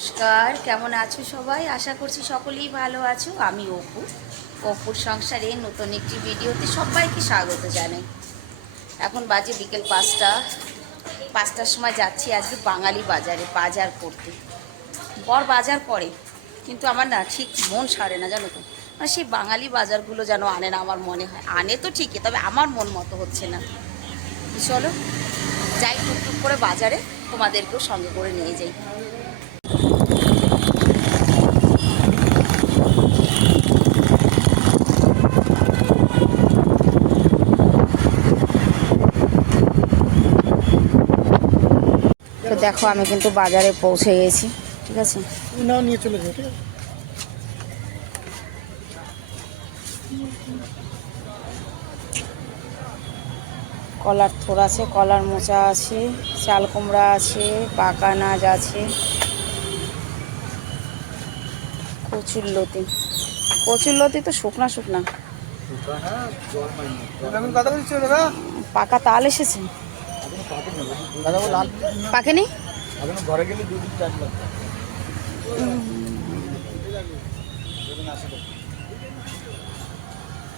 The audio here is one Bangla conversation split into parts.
নমস্কার, কেমন আছো সবাই? আশা করছি সকলেই ভালো আছো। আমি অপুর সংসারে নতুন একটি ভিডিওতে সবাইকে স্বাগত জানাই। এখন বাজে বিকেল 5টার সময় যাচ্ছি আজকে বাঙালি বাজারে বাজার করতে। বর বাজার করে, কিন্তু আমার না ঠিক মন সারে না, জানো তো। মানে সেই বাঙালি বাজারগুলো যেন আনে না, আমার মনে হয় আনে তো ঠিকই, তবে আমার মন মতো হচ্ছে না। চলো যাই টুকটুক করে বাজারে, তোমাদেরকেও সঙ্গে করে নিয়ে যাই। তো দেখো, আমি কিন্তু বাজারে পৌঁছে গেছি, ঠিক আছে। নাও নিয়ে চলে যাও, ঠিক আছে। কলার থোড় আছে, কলার মোচা আছে, চাল কুমড়া আছে, পাকা নাজ আছে, কচুরলতি তো শুকনা শুকনা। পাকা তাল এসেছে, পাকেনি।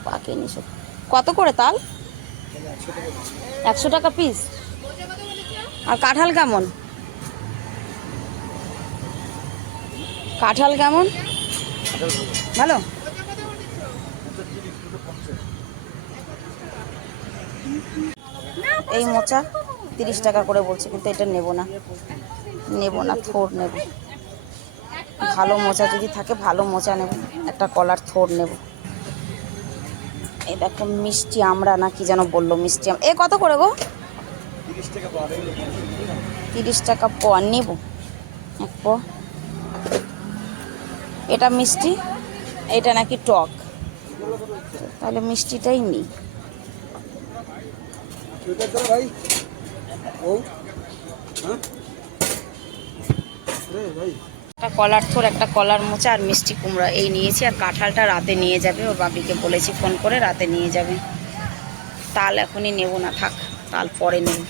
পাকেনি সব। কত করে তাল? 100 টাকা পিস। আর কাঁঠাল কেমন? কাঁঠাল কেমন? ভালো। এই মোচা 30 টাকা করে বলছে, কিন্তু এটা নেব না, থোড় নেব। ভালো মোচা যদি থাকে, ভালো মোচা নেব, একটা কলার থোড় নেব। এই দেখো মিষ্টি আমরা না কি যেন বললো, মিষ্টি আমরা। এ কত করে গো? 30 টাকা পোয়া নেব, এক পোয়া। এটা মিষ্টি, এটা নাকি টক, তাহলে মিষ্টিটাই নিই। একটা কলার থোড়, একটা কলার মোচা আর মিষ্টি কুমড়া এই নিয়েছি। আর কাঁঠালটা রাতে নিয়ে যাবে, ওর বাপিকে বলেছি ফোন করে, রাতে নিয়ে যাবে। তাল এখনই নেব না, থাক, তাল পরে নেব।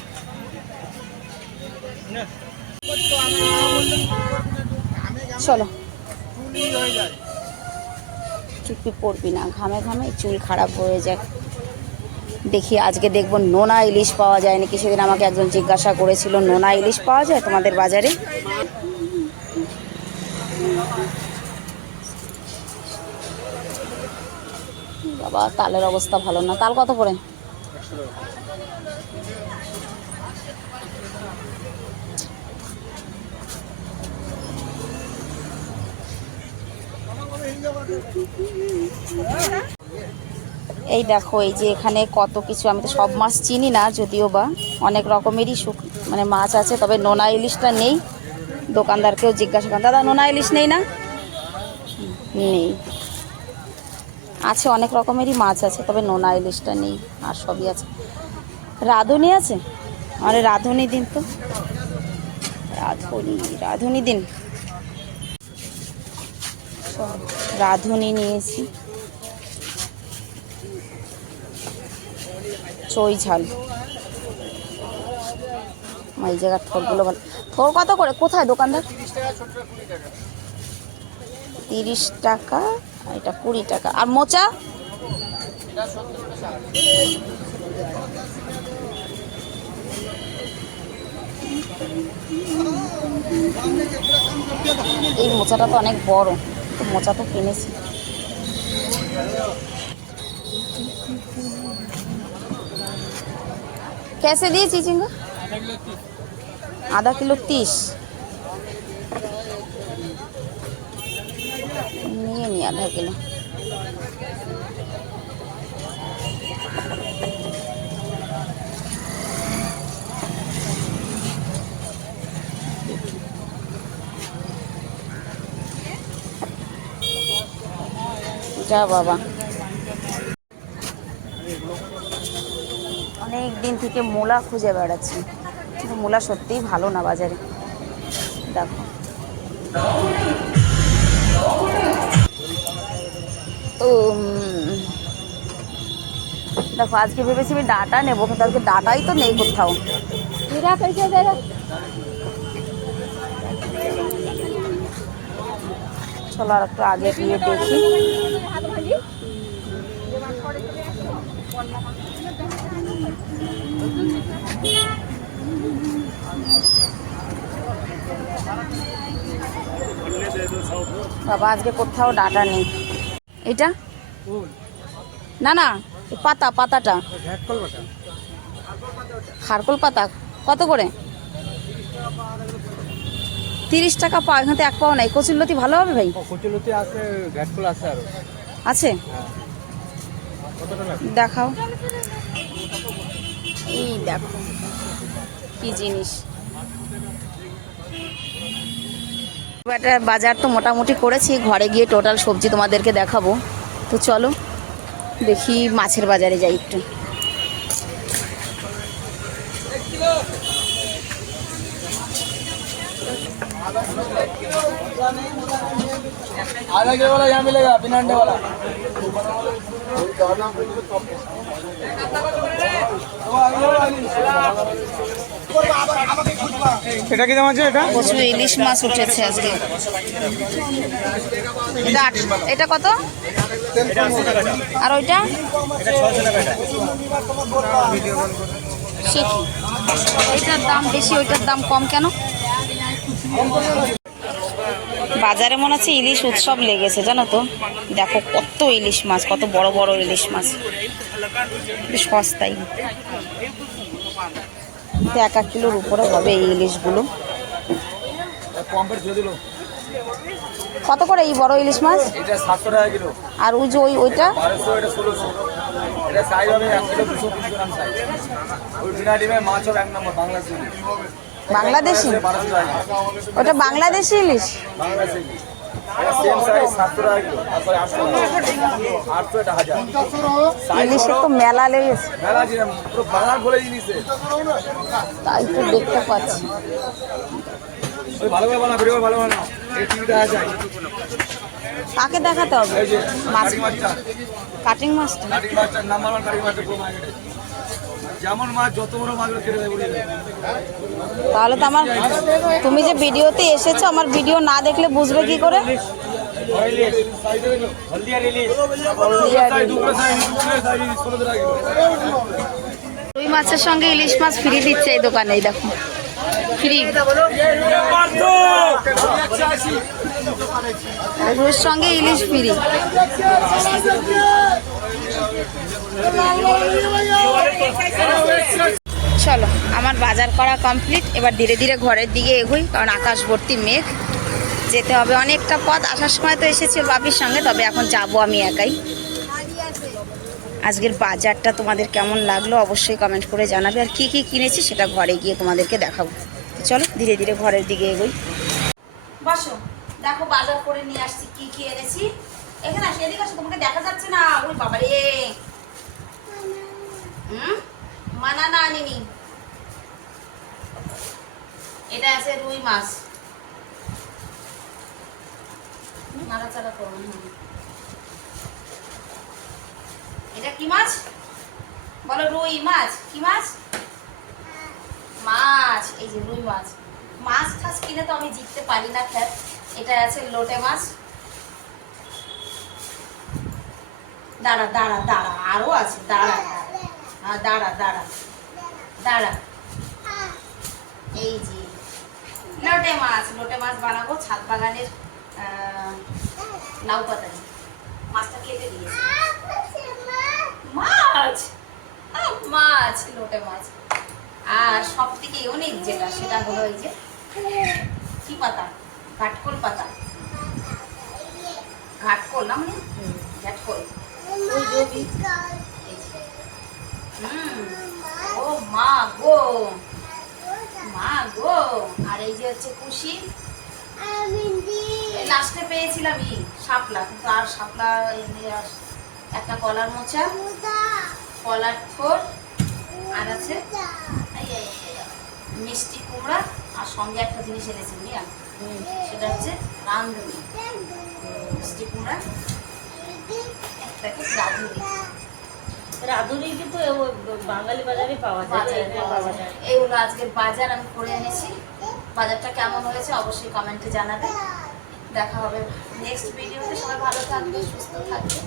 চলো, চুপি পড়বি না, ঘামে ঘামে চুল খারাপ হয়ে যায়। দেখি আজকে দেখবো নোনা ইলিশ পাওয়া যায় নাকি। সেদিন আমাকে একজন জিজ্ঞাসা করেছিল, নোনা ইলিশ পাওয়া যায় তোমাদের বাজারে? বাবা, তালের অবস্থা ভালো না। তাল কত করে? এই দেখো, এই যে এখানে কত কিছু। আমি তো সব মাছ চিনি না, যদিও বা অনেক রকমেরই মানে মাছ আছে, তবে নোনা ইলিশটা নেই। দোকানদারকেও জিজ্ঞাসা করেন, দাদা নোনা ইলিশ নেই না? নেই। আছে, অনেক রকমেরই মাছ আছে, তবে নোনা ইলিশটা নেই, আর সবই আছে। রাঁধুনি আছে? আরে রাঁধুনি দিন তো, রাঁধুনি দিন। রাঁধুনি নিয়েছি, চই ঝাল। এই জায়গার থোরগুলো ভালো। থোর কত করে? কোথায় দোকানদার? 30 টাকা, এটা 20 টাকা। আর মোচা? এই মোচাটা তো অনেক বড়, তো মোচা তো কিনেছি। कैसे दिए चिचिंगा? आधा किलो 30। নিয়ে নি আধা কিলো। যা বাবা, অনেক দিন থেকে মূলা খুঁজে বেড়াচ্ছি, কিন্তু মূলা সত্যিই ভালো না বাজারে। দেখো, দেখো আজকে ভেবেছি আমি ডাটা নেবো, কিন্তু আজকে ডাটাই তো নেই কোথাও। চলো আর একটু আগে গিয়ে দেখি। বাবা আজকে কোথাও ডাটা নেই। এটা না না পাতাটা খারকোল পাতা কত করে? 30 টাকা পাও। এখানে তো এক পাও নাই। কচুরলতি ভালো হবে ভাই? কচুরলতি আছে, ঘাটকল আছে আরো আছে। দেখাও। এই দেখো কি জিনিস। বাজার তো মোটামুটি করেছি, ঘরে গিয়ে টোটাল সবজি তোমাদেরকে দেখাবো। তো চলো দেখি মাছের বাজারে যাই একটু। आधा किलो वाला यहाँ मिलेगा, बिना अंडे वाला। এটা কি দাম আছে? এটা প্রচুর ইলিশ মাছ উঠেছে আজকে। এটা কত? আর ওইটা সে কি? ওইটার দাম বেশি, ওইটার দাম কম কেন? বাজারে মনে হচ্ছে ইলিশ উৎসব লেগেছে জানো তো। দেখো কত ইলিশ মাছ, কত বড় বড় ইলিশ মাছ, বেশ সস্তায়। 1 কিলোর উপরে হবে এই ইলিশগুলো। কত করে এই বড় ইলিশ মাছ? এটা 700 টাকা কিলো। আর ওই যে ওইটা 1200, এটা 1600। এটা সাইজ হবে 1 কিলো 200 গ্রাম সাইজ। ওই বিনা ডিমে মাছ হবে 1 নম্বর বাংলাদেশি। বাংলাদেশি? 1200 টাকা। ওটা বাংলাদেশি ইলিশ? বাংলাদেশি ইলিশ। এটা সেম সাইজ 700 টাকা কিলো। তারপরে 800 এটা 1000। ইলিশের তো মেলা লেগেছে। মেলা জিনিস পুরো বাজার ভরে জিনিসে। তাই তো দেখতে পাচ্ছি। ওই ভালো করে বানা, ভিডিও ভালো বানা। এই টিভিটা আছে। কাকে দেখাতে হবে? এই যে মাছ কাটিং মাছটা। কাটিং মাছটা কাটিং মাছটা নাম্বার 1 কাটিং মাছটা পুরো মার্কেটে। যেমন মাছ যত বড় মাছ কেটে দেয় বলে। তাহলে তো আমার, তুমি যে ভিডিওতে এসেছো আমার ভিডিও না দেখলে বুঝবে কি করে? রুই মাছের সঙ্গে ইলিশ মাছ ফ্রি দিচ্ছে এই দোকানে। এই দেখো ফ্রি, রুইয়ের সঙ্গে ইলিশ ফ্রি। চলো আমার বাজার করা কমপ্লিট। এবার ধীরে ধীরে ঘরের দিকে এগোই, কারণ আকাশ ভর্তি মেঘ, যেতে হবে অনেকটা পথ। আসার সময় তো এসেছি বাপির সঙ্গে, তবে এখন যাব আমি একাই। আজকের বাজারটা তোমাদের কেমন লাগলো অবশ্যই কমেন্ট করে জানাবে, আর কি কি কিনেছি সেটা ঘরে গিয়ে তোমাদেরকে দেখাবো। চলো ধীরে ধীরে ঘরের দিকে এগোই। বসো, দেখো বাজার করে নিয়ে আসছি, কি কি এনেছি। এখানে আসি, এদিকে আসো, তোমাকে দেখা যাচ্ছে না। ওই বাবারে, মানানা আনিনি। এটা আছে রুই মাছ, নাড়াচাড়া করো। এটা কি মাছ বলো? রুই মাছ। কি মাছ? মাছ। এই যে রুই মাছ। মাছ টাছ কিনে তো আমি জিততে পারি না। খ্যাত এটা আছে লোটে মাছ। দাঁড়া দাঁড়া দাঁড়া, আরো আছে। দাঁড়া দাঁড়া দাঁড়া দাঁড়া। এই যে লোটে মাছ। লোটে মাছ বানাবো ছাদ বাগানের লাউ পাতা দিয়ে। মাছটা কেটে দিয়েছি। মাছ মাছ, লোটে মাছ। আর সব থেকে অনেক যেটা, সেটা হলো এই যে কি পাতা, ঘাটকোল পাতা। ঘাটকোল না, মানে ঘাটকোল। ও মা গো, মা গো। আর এই যে হচ্ছে কুশি। লাস্টে পেয়েছিলাম শাপলা, কিন্তু আর শাপলা একটা কলার মোচা, কলার থোর, আর আছে মিষ্টি কুমড়া, আর সঙ্গে একটা জিনিস এনেছি নিয়া, সেটা হচ্ছে রান্ধুনি। মিষ্টি কুমড়া, এক প্যাকেট রাঁধুনি। রাঁধুনি কিন্তু বাঙালি বাজারে পাওয়া যায়। এই হলো আজকের বাজার, আমি করে এনেছি। বাজারটা কেমন হয়েছে অবশ্যই কমেন্টে জানাবে। দেখা হবে নেক্সট ভিডিওতে। সবাই ভালো থাকবে, সুস্থ থাকবে।